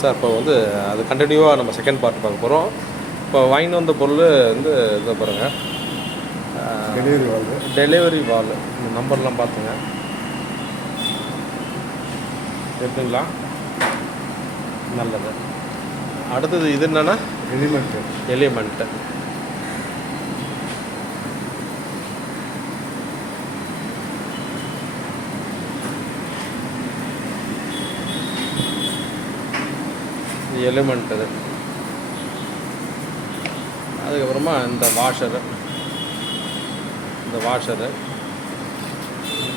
Sir இப்போ வந்து அது கண்டினியூவாக நம்ம செகண்ட் பார்ட் பார்க்க போகிறோம். இப்போ வாங்கிட்டு வந்த பொருள் வந்து இதை பாருங்கள், டெலிவரி வால் இந்த நம்பர்லாம் பார்த்துங்க எப்படிங்களா. நல்லது. அடுத்தது இது என்னென்னா எலிமெண்ட்டு. எலிமெண்ட் இது. அதுக்கப்புறமா இந்த வாஷரு,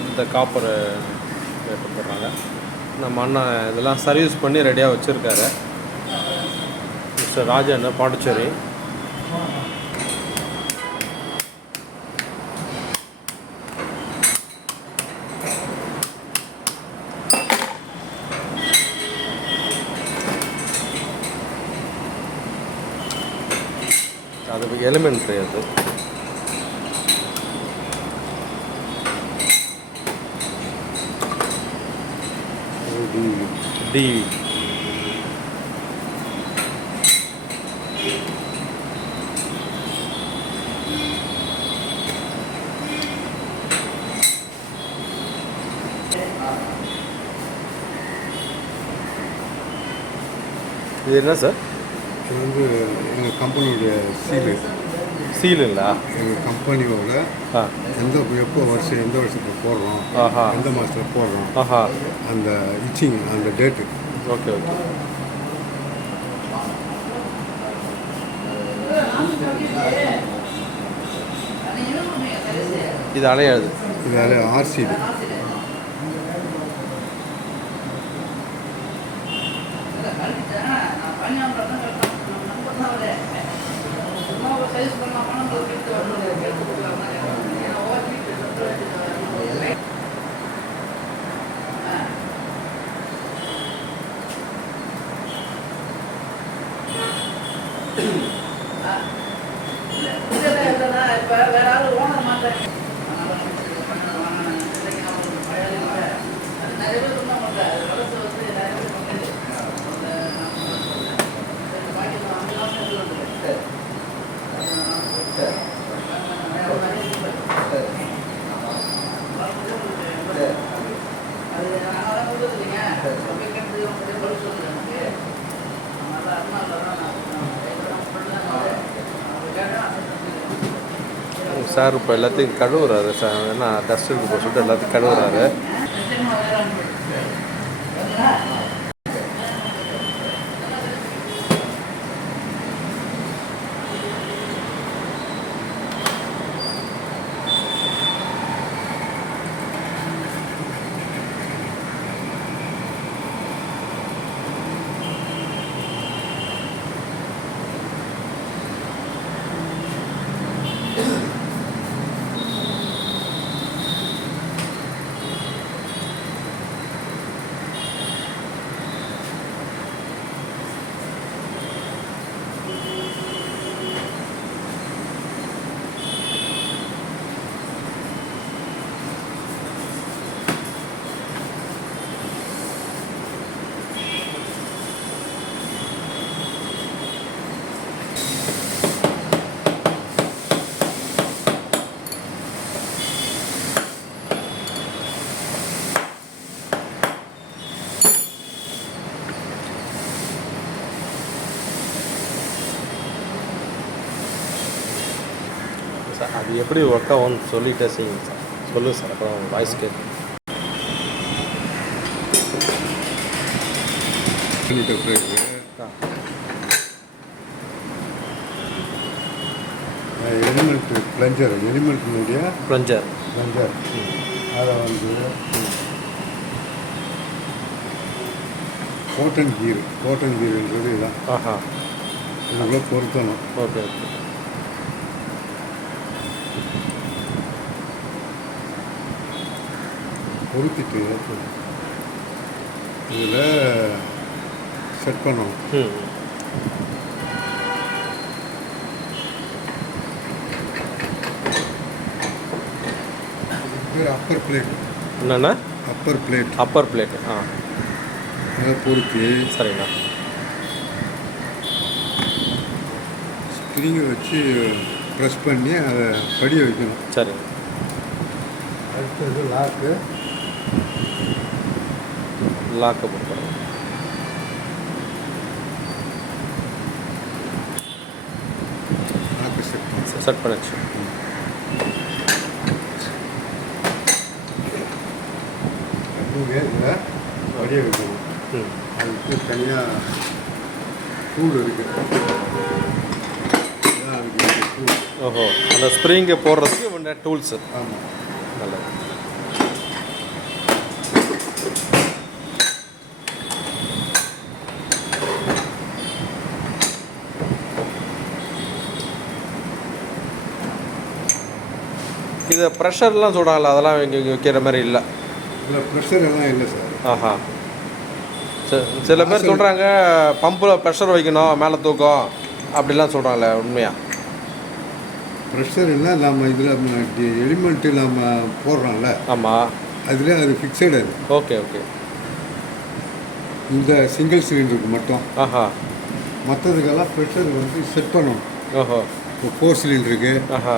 இந்த காப்பரு எடுத்து போடுறாங்க. நம்ம அண்ணன் இதெல்லாம் சர்வீஸ் பண்ணி ரெடியாக வச்சுருக்காரு மிஸ்டர் ராஜன் பாண்டிச்சேரி. அது எலிமெண்ட்ரி. அது டிவி. இது என்ன சார்? இது வந்து எங்கள் கம்பெனியோடைய சீலுங்களா? எங்கள் கம்பெனியோட எப்போ வருஷம் எந்த வருஷத்தில் போடுறோம், எந்த மாதத்தில் போடுறோம், அந்த இச்சிங் அந்த டேட்டு. ஓகே. இது அலையாது. இது ஆர்சிடி. சார் இப்போ எல்லாத்தையும் கழுவுறாரு சார். ஏன்னா டஸ்ட் இருக்கு போக சொல்லிட்டு எல்லாத்தையும் கழுவுறாரு. சார் அது எப்படி ஒர்க் ஆகும்னு சொல்லிட்டே செய்யுங்க சார். சொல்லுங்கள் சார், அப்புறம் வாய்ஸ் கேட்கு. பிளஞ்சர் அதை வந்து கோட்டன் கீருன்றது இதுதான். இதுக்குள்ளே பொருத்தணும். ஓகே. பொருத்திட்டு இதில் செட் பண்ணணும். பேர் அப்பர் பிளேட். என்னென்னா அப்பர் பிளேட். அப்பர் பிளேட். அதை பொருத்தி சரிண்ணா ஸ்ப்ரிங்கை வச்சு ப்ரெஸ் பண்ணி அதை படிய வைக்கணும். சரி. அடுத்தது லாக்கு போட்டுறோம். லாக்கு செட் பண்ணிச்சு. இதில் படிய வைக்கணும். அதுக்கு தனியாக டூல் இருக்குது. அதுக்கு டூல். ஓஹோ, அந்த ஸ்ப்ரிங்கை போடுறதுக்கு முன்னே டூல்ஸு. ஆமாம். நல்லது. இது ப்ரெஷர்லாம் சொல்கிறாங்களா, அதெல்லாம் இங்கே வைக்கிற மாதிரி இல்லை. இல்லை, ப்ரெஷர் எல்லாம் இல்லை சார். ஆஹா. சில பேர் சொல்கிறாங்க பம்பில் ப்ரெஷர் வைக்கணும், மேலே தூக்கம் அப்படிலாம் சொல்கிறாங்களே, உண்மையா? ப்ரெஷர் இல்லை, நம்ம இதில் எலிமெண்ட்டு நம்ம போடுறோம்ல. ஆமாம். அதில் அது ஃபிக்ஸடு. அது ஓகே ஓகே. இந்த சிங்கிள் சிலிண்டருக்கு மட்டும். ஆஹா. மற்றதுக்கெல்லாம் ப்ரெஷர் வந்து செட் பண்ணணும். ஓஹோ. இப்போ 4 சிலிண்டருக்கு, ஆஹா,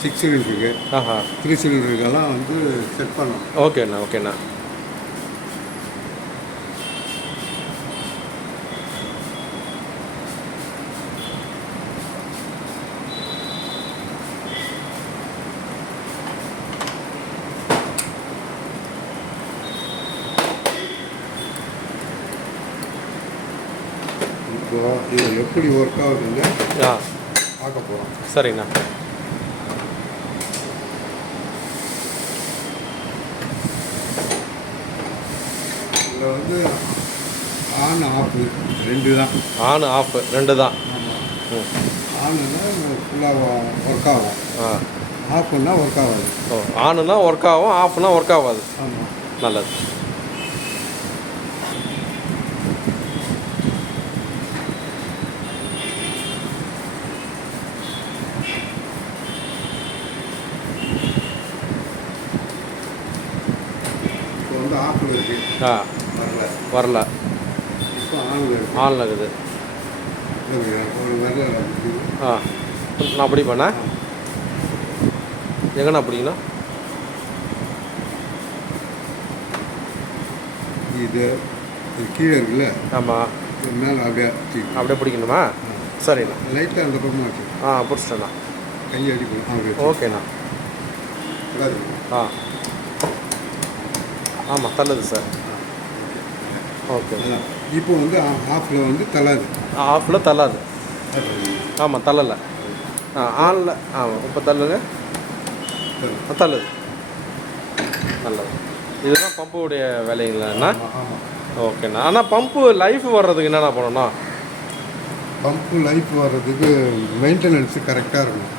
6 சிலிண்டருக்கு, ஆஹா, 3 சிலிண்டருக்கெல்லாம் வந்து செட் பண்ணணும். ஓகேண்ணா ஓகேண்ணா. இப்போ இது எப்படி ஒர்க் ஆகுதுன்னு பார்க்க போகிறோம். சரிங்கண்ணா. இதில் வந்து ஆன் ஆஃப் 2 தான். ஆன் ஆஃப் 2 தான். ஆமாம். ஆனுன்னா ஃபுல்லாக ஒர்க் ஆகும். ஆஃப்னா ஒர்க் ஆகாது. ஓ, ஆனுனா ஒர்க் ஆகும், ஆஃப்னா ஒர்க் ஆகாது. ஆமாம். நல்லது. இப்போ வந்து ஆஃபில் இருக்குது. வரல. இப்போ ஆனில் இருக்குது. ஆனில் இருக்குது. ஒரு வரல. நான் அப்படி பண்ணேன். எங்கண்ணா அப்படிங்கண்ணா? இது கீழே இருக்குல்ல. ஆமாம். இது மேலே அப்படியே பிடிக்கணுமா? சரிண்ணா. லைட்டாக அந்த பக்கமாக வச்சு பிடிச்சிட்டேண்ணா. கையை அடிக்கணும். ஓகேண்ணா. ஆமாம், தள்ளுது சார். ஓகே. இப்போ வந்து ஆஃபில் வந்து தள்ளாது. ஆஃபில் தள்ளாது. ஆமாம், தள்ளலை. ஆனில். ஆமாம், இப்போ தள்ளுங்க. தள்ளுது. நல்லது. இதுதான் பம்புடைய வேலைங்களாண்ணா? ஓகேண்ணா. ஆனால் பம்பு லைஃப் வர்றதுக்கு என்னென்ன பண்ணணும்ண்ணா? பம்பு லைஃப் வர்றதுக்கு மெயின்டெனன்ஸு கரெக்டாக இருக்கும்.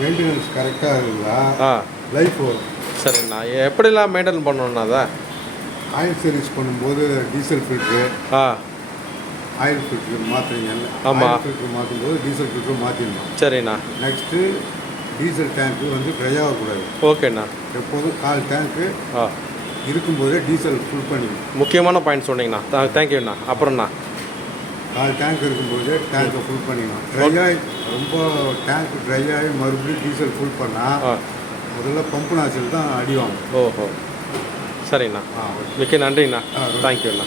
மெயின்டெனன்ஸ் கரெக்டாக இருந்தால் லைஃப் வரும். சரிண்ணா. எப்படிலாம் மெயின்டைன் பண்ணணும்னா அதை? ஆயில் சர்வீஸ் பண்ணும்போது டீசல் ஃபில்ட்ரு, ஆயில் ஃபில்ட்ரு மாற்றுறீங்க. ஆமாம். ஃபில்ட்ரு மாற்றும்போது டீசல் ஃபில்ட்ரு மாற்றிடணும். சரிண்ணா. நெக்ஸ்ட்டு டீசல் டேங்க்கு வந்து ட்ரை ஆகக்கூடாது. ஓகேண்ணா. எப்போதும் 4 டேங்க்கு இருக்கும்போதே டீசல் ஃபுல் பண்ணிடணும். முக்கியமான பாயிண்ட் சொன்னீங்கண்ணா. தேங்க்யூண்ணா. அப்புறம்ண்ணா 4 டேங்க் இருக்கும்போதே டேங்கை ஃபுல் பண்ணிடணும். ட்ரை ஆகி ரொம்ப டேங்க் ட்ரை ஆகி மறுபடியும் டீசல் ஃபுல் பண்ணால் முதல்ல பம்பு நாசில் தான் அடி வாங்கும். ஓஹோ, சரிண்ணா. மிக்க நன்றிண்ணா. தேங்க்யூண்ணா.